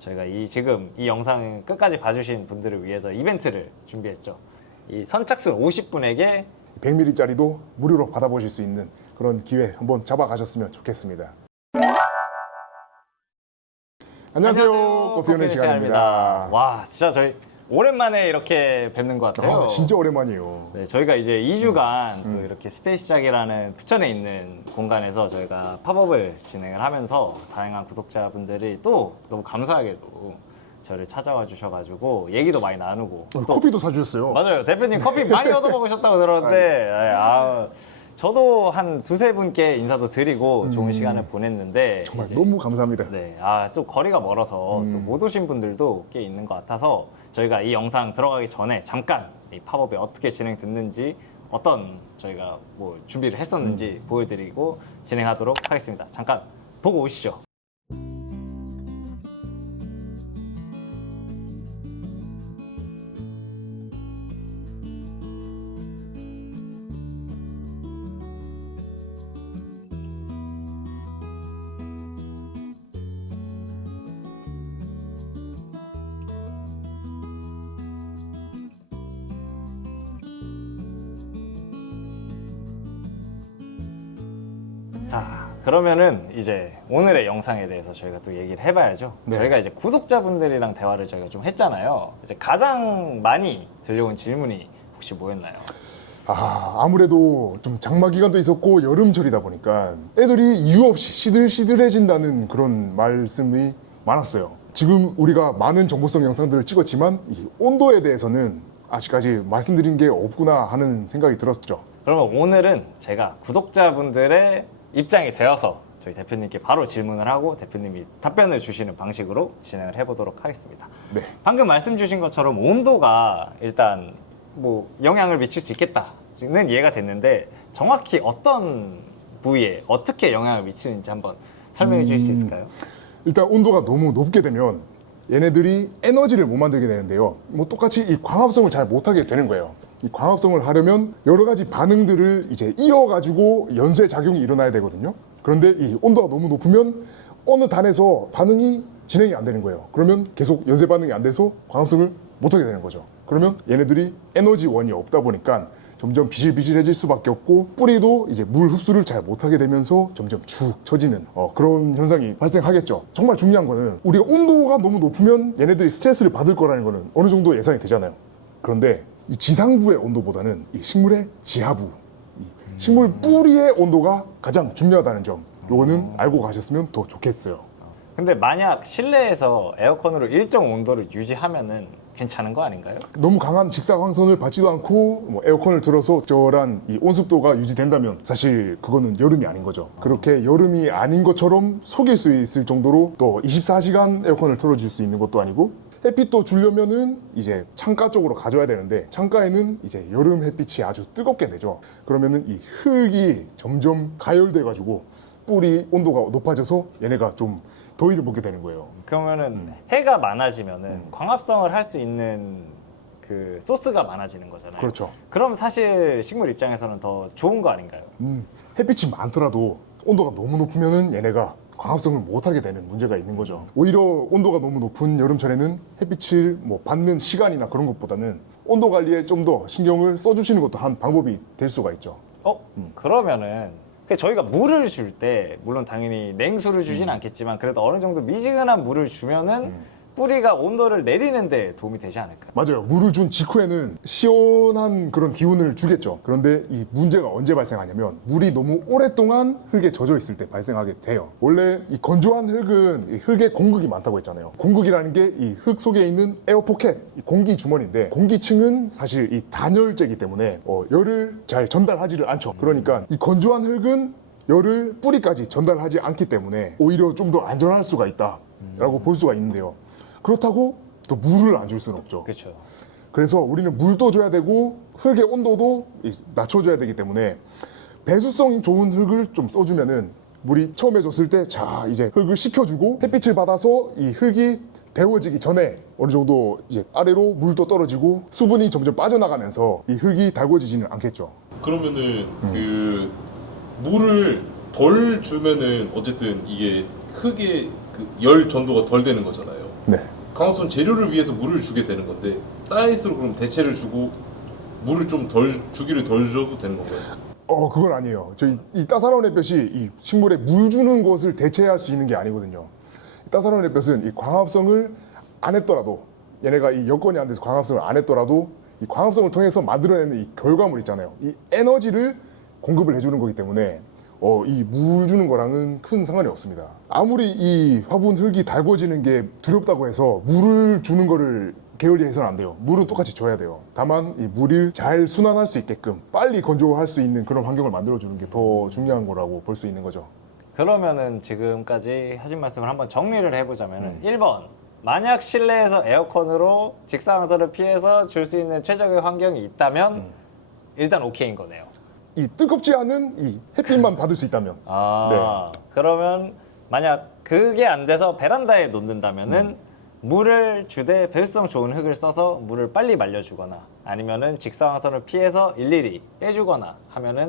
저희가 이 지금 이 영상 끝까지 봐주신 분들을 위해서 이벤트를 준비했죠. 이 선착순 50분에게 100ml짜리도 무료로 받아보실 수 있는 그런 기회 한번 잡아가셨으면 좋겠습니다. 안녕하세요. 꽃피우는 시간입니다. 와, 진짜 저희 오랜만에 이렇게 뵙는 것 같아요. 아, 진짜 오랜만이에요. 네, 저희가 이제 2주간 또 음. 이렇게 스페이스작이라는 부천에 있는 공간에서 저희가 팝업을 진행을 하면서 다양한 구독자분들이 또 너무 감사하게도 저를 찾아와 주셔가지고 얘기도 많이 나누고 어, 또 커피도 사주셨어요. 맞아요 대표님 커피 많이 얻어먹으셨다고 들었는데 아, 저도 한 두세 분께 인사도 드리고 좋은 시간을 보냈는데 음. 정말 이제 너무 감사합니다. 네, 아, 좀 거리가 멀어서 음. 또못 오신 분들도 꽤 있는 것 같아서 저희가 이 영상 들어가기 전에 잠깐 이 팝업이 어떻게 진행됐는지 어떤 저희가 뭐 준비를 했었는지 음. 보여드리고 진행하도록 하겠습니다. 잠깐 보고 오시죠. 그러면은 이제 오늘의 영상에 대해서 저희가 또 얘기를 해봐야죠. 네. 저희가 이제 구독자분들이랑 대화를 저희가 좀 했잖아요. 이제 가장 많이 들려온 질문이 혹시 뭐였나요? 아, 아무래도 좀 장마 기간도 있었고 여름철이다 보니까 애들이 이유 없이 시들시들해진다는 그런 말씀이 많았어요. 지금 우리가 많은 정보성 영상들을 찍었지만 이 온도에 대해서는 아직까지 말씀드린 게 없구나 하는 생각이 들었죠. 그러면 오늘은 제가 구독자분들의 입장이 되어서 저희 대표님께 바로 질문을 하고 대표님이 답변을 주시는 방식으로 진행을 해보도록 하겠습니다. 네. 방금 말씀 주신 것처럼 온도가 일단 뭐 영향을 미칠 수 있겠다는 이해가 됐는데 정확히 어떤 부위에 어떻게 영향을 미치는지 한번 설명해 주실 수 음. 있을까요? 일단 온도가 너무 높게 되면 얘네들이 에너지를 못 만들게 되는데요. 뭐 똑같이 이 광합성을 잘 못하게 되는 거예요. 이 광합성을 하려면 여러 가지 반응들을 이제 이어가지고 연쇄 작용이 일어나야 되거든요. 그런데 이 온도가 너무 높으면 어느 단에서 반응이 진행이 안 되는 거예요. 그러면 계속 연쇄 반응이 안 돼서 광합성을 못하게 되는 거죠. 그러면 얘네들이 에너지원이 없다 보니까 점점 비실비실해질 수밖에 없고 뿌리도 이제 물 흡수를 잘 못하게 되면서 점점 축 처지는 어, 그런 현상이 발생하겠죠. 정말 중요한 거는 우리가 온도가 너무 높으면 얘네들이 스트레스를 받을 거라는 거는 어느 정도 예상이 되잖아요. 그런데 이 지상부의 온도보다는 이 식물의 지하부, 이 식물 뿌리의 온도가 가장 중요하다는 점, 요거는 알고 가셨으면 더 좋겠어요. 근데 만약 실내에서 에어컨으로 일정 온도를 유지하면은 괜찮은 거 아닌가요? 너무 강한 직사광선을 받지도 않고 뭐 에어컨을 틀어서 적절한 이 온습도가 유지된다면 사실 그거는 여름이 아닌 거죠. 그렇게 여름이 아닌 것처럼 속일 수 있을 정도로 또 24시간 에어컨을 틀어줄 수 있는 것도 아니고 햇빛도 주려면은 이제 창가 쪽으로 가져야 되는데 창가에는 이제 여름 햇빛이 아주 뜨겁게 되죠. 그러면은 이 흙이 점점 가열돼 가지고 뿌리 온도가 높아져서 얘네가 좀 더위를 먹게 되는 거예요. 그러면은 해가 많아지면은 광합성을 할 수 있는 그 소스가 많아지는 거잖아요. 그렇죠. 그럼 사실 식물 입장에서는 더 좋은 거 아닌가요? 음, 햇빛이 많더라도 온도가 너무 높으면은 얘네가 광합성을 못하게 되는 문제가 있는 거죠. 오히려 온도가 너무 높은 여름철에는 햇빛을 뭐 받는 시간이나 그런 것보다는 온도 관리에 좀 더 신경을 써주시는 것도 한 방법이 될 수가 있죠. 어? 그러면은 그 저희가 물을 줄 때 물론 당연히 냉수를 주진 않겠지만 그래도 어느 정도 미지근한 물을 주면은 뿌리가 온도를 내리는데 도움이 되지 않을까요? 맞아요. 물을 준 직후에는 시원한 그런 기운을 주겠죠. 그런데 이 문제가 언제 발생하냐면 물이 너무 오랫동안 흙에 젖어 있을 때 발생하게 돼요. 원래 이 건조한 흙은 이 흙에 공극이 많다고 했잖아요. 공극이라는 게 이 흙 속에 있는 에어 포켓, 이 공기 주머니인데 공기층은 사실 이 단열재이기 때문에 어, 열을 잘 전달하지를 않죠. 그러니까 이 건조한 흙은 열을 뿌리까지 전달하지 않기 때문에 오히려 좀 더 안전할 수가 있다라고 볼 수가 있는데요. 그렇다고 또 물을 안 줄 수는 없죠. 그렇죠. 그래서 우리는 물도 줘야 되고 흙의 온도도 이- 낮춰줘야 되기 때문에 배수성 좋은 흙을 좀 써주면은 물이 처음에 줬을 때 자 이제 흙을 식혀주고 햇빛을 받아서 이 흙이 데워지기 전에 어느 정도 이제 아래로 물도 떨어지고 수분이 점점 빠져나가면서 이 흙이 달궈지지는 않겠죠. 그러면은 그 물을 덜 주면은 어쨌든 이게 흙의 그 열 전도가 덜 되는 거잖아요. 네. 광합성 재료를 위해서 물을 주게 되는 건데 따이스로 그럼 대체를 주고 물을 좀 덜 주기를 덜 줘도 되는 건가요? 어 그건 아니에요. 저희 이 따사로운 햇볕이 이 식물에 물 주는 것을 대체할 수 있는 게 아니거든요. 이 따사로운 햇볕은 이 광합성을 안 했더라도 얘네가 이 여건이 안 돼서 광합성을 안 했더라도 이 광합성을 통해서 만들어내는 이 결과물 있잖아요. 이 에너지를 공급을 해주는 거기 때문에 어, 이 물 주는 거랑은 큰 상관이 없습니다. 아무리 이 화분 흙이 달궈지는 게 두렵다고 해서 물을 주는 거를 게을리 해서는 안 돼요. 물은 똑같이 줘야 돼요. 다만 이 물을 잘 순환할 수 있게끔 빨리 건조할 수 있는 그런 환경을 만들어 주는 게 더 중요한 거라고 볼 수 있는 거죠. 그러면은 지금까지 하신 말씀을 한번 정리를 해보자면은 1번 만약 실내에서 에어컨으로 직사광선을 피해서 줄 수 있는 최적의 환경이 있다면 일단 오케이인 거네요. 이 뜨겁지 않은 이 햇빛만 받을 수 있다면 아 그러면 만약 그게 안 돼서 베란다에 놓는다면은 물을 주되 배수성 좋은 흙을 써서 물을 빨리 말려주거나 아니면은 직사광선을 피해서 일일이 빼주거나 하면은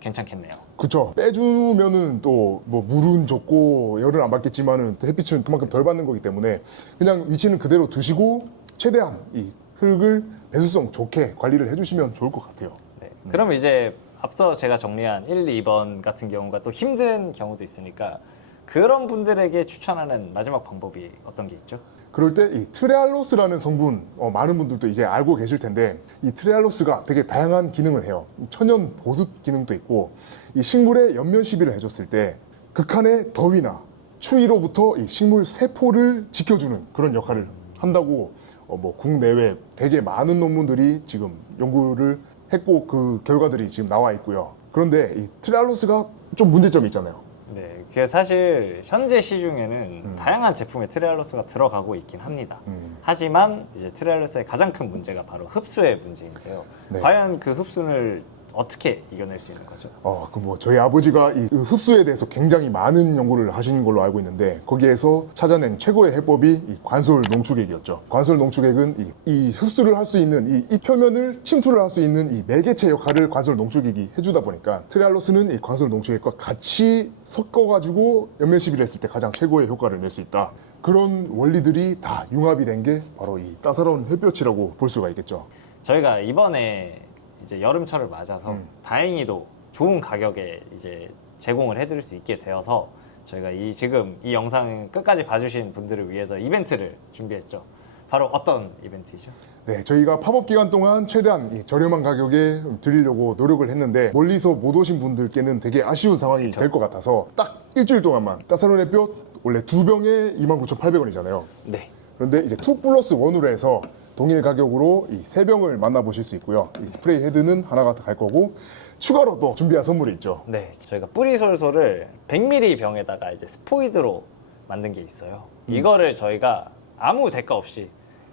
괜찮겠네요. 그쵸 빼주면은 또 뭐 물은 좋고 열은 안 받겠지만은 또 햇빛은 그만큼 덜 받는 거기 때문에 그냥 위치는 그대로 두시고 최대한 이 흙을 배수성 좋게 관리를 해주시면 좋을 것 같아요. 네. 그럼 이제 앞서 제가 정리한 1, 2번 같은 경우가 또 힘든 경우도 있으니까 그런 분들에게 추천하는 마지막 방법이 어떤 게 있죠? 그럴 때 이 트레알로스라는 성분 어, 많은 분들도 이제 알고 계실 텐데 이 트레알로스가 되게 다양한 기능을 해요. 천연 보습 기능도 있고 이 식물에 연면 시비를 해줬을 때 극한의 더위나 추위로부터 이 식물 세포를 지켜주는 그런 역할을 한다고 어, 뭐 국내외 되게 많은 논문들이 지금 연구를 했고 그 결과들이 지금 나와 있고요. 그런데 이 트레알로스가 좀 문제점이 있잖아요. 네, 그 사실 현재 시중에는 다양한 제품에 트레알로스가 들어가고 있긴 합니다. 음. 하지만 이제 트레알로스의 가장 큰 문제가 바로 흡수의 문제인데요. 네. 과연 그 흡수를 어떻게 이겨낼 수 있는 거죠? 어, 그 뭐 저희 아버지가 이 흡수에 대해서 굉장히 많은 연구를 하신 걸로 알고 있는데 거기에서 찾아낸 최고의 해법이 이 관솔 농축액이었죠. 관솔 농축액은 이, 이 흡수를 할 수 있는 이, 이 표면을 침투를 할 수 있는 이 매개체 역할을 관솔 농축액이 해주다 보니까 트레알로스는 이 관솔 농축액과 같이 섞어가지고 연면 시비를 했을 때 가장 최고의 효과를 낼 수 있다. 그런 원리들이 다 융합이 된 게 바로 이 따사로운 햇볕이라고 볼 수가 있겠죠. 저희가 이번에 이제 여름철을 맞아서 음. 다행히도 좋은 가격에 이제 제공을 해드릴 수 있게 되어서 저희가 이 지금 이 영상 끝까지 봐주신 분들을 위해서 이벤트를 준비했죠. 바로 어떤 이벤트이죠? 네, 저희가 팝업 기간 동안 최대한 이 저렴한 가격에 드리려고 노력을 했는데 멀리서 못 오신 분들께는 되게 아쉬운 상황이 될 것 같아서 딱 일주일 동안만 따사로운 햇볕 원래 두 병에 29,800원이잖아요. 네. 그런데 이제 2 플러스 1으로 해서 동일 가격으로 이 세 병을 만나보실 수 있고요. 이 스프레이 헤드는 하나가 갈 거고 추가로 또 준비한 선물이 있죠. 네, 저희가 뿌리솔솔을 100ml 병에다가 이제 스포이드로 만든 게 있어요. 이거를 저희가 아무 대가 없이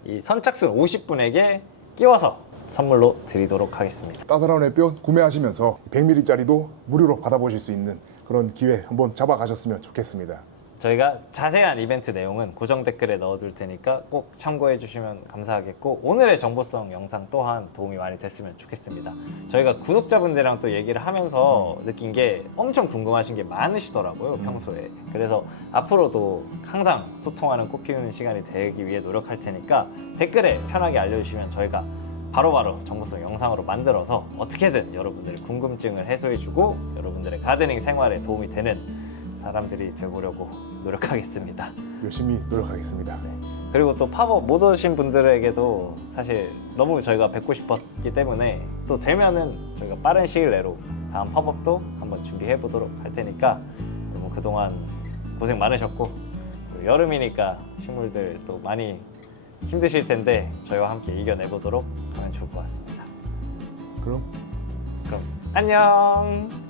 이 선착순 50분에게 끼워서 선물로 드리도록 하겠습니다. 따사로운 햇볕 구매하시면서 100ml짜리도 무료로 받아보실 수 있는 그런 기회 한번 잡아가셨으면 좋겠습니다. 저희가 자세한 이벤트 내용은 고정 댓글에 넣어둘 테니까 꼭 참고해 주시면 감사하겠고 오늘의 정보성 영상 또한 도움이 많이 됐으면 좋겠습니다. 저희가 구독자분들이랑 또 얘기를 하면서 느낀 게 엄청 궁금하신 게 많으시더라고요 평소에. 그래서 앞으로도 항상 소통하는 꽃 피우는 시간이 되기 위해 노력할 테니까 댓글에 편하게 알려주시면 저희가 바로바로 정보성 영상으로 만들어서 어떻게든 여러분들의 궁금증을 해소해주고 여러분들의 가드닝 생활에 도움이 되는 사람들이 되보려고 노력하겠습니다. 열심히 노력하겠습니다. 그리고 또 팝업 못 오신 분들에게도 사실 너무 저희가 뵙고 싶었기 때문에 또 되면은 저희가 빠른 시일 내로 다음 팝업도 한번 준비해 보도록 할 테니까 여러분 그동안 고생 많으셨고 또 여름이니까 식물들 또 많이 힘드실 텐데 저희와 함께 이겨내 보도록 하면 좋을 것 같습니다. 그럼 그럼 안녕.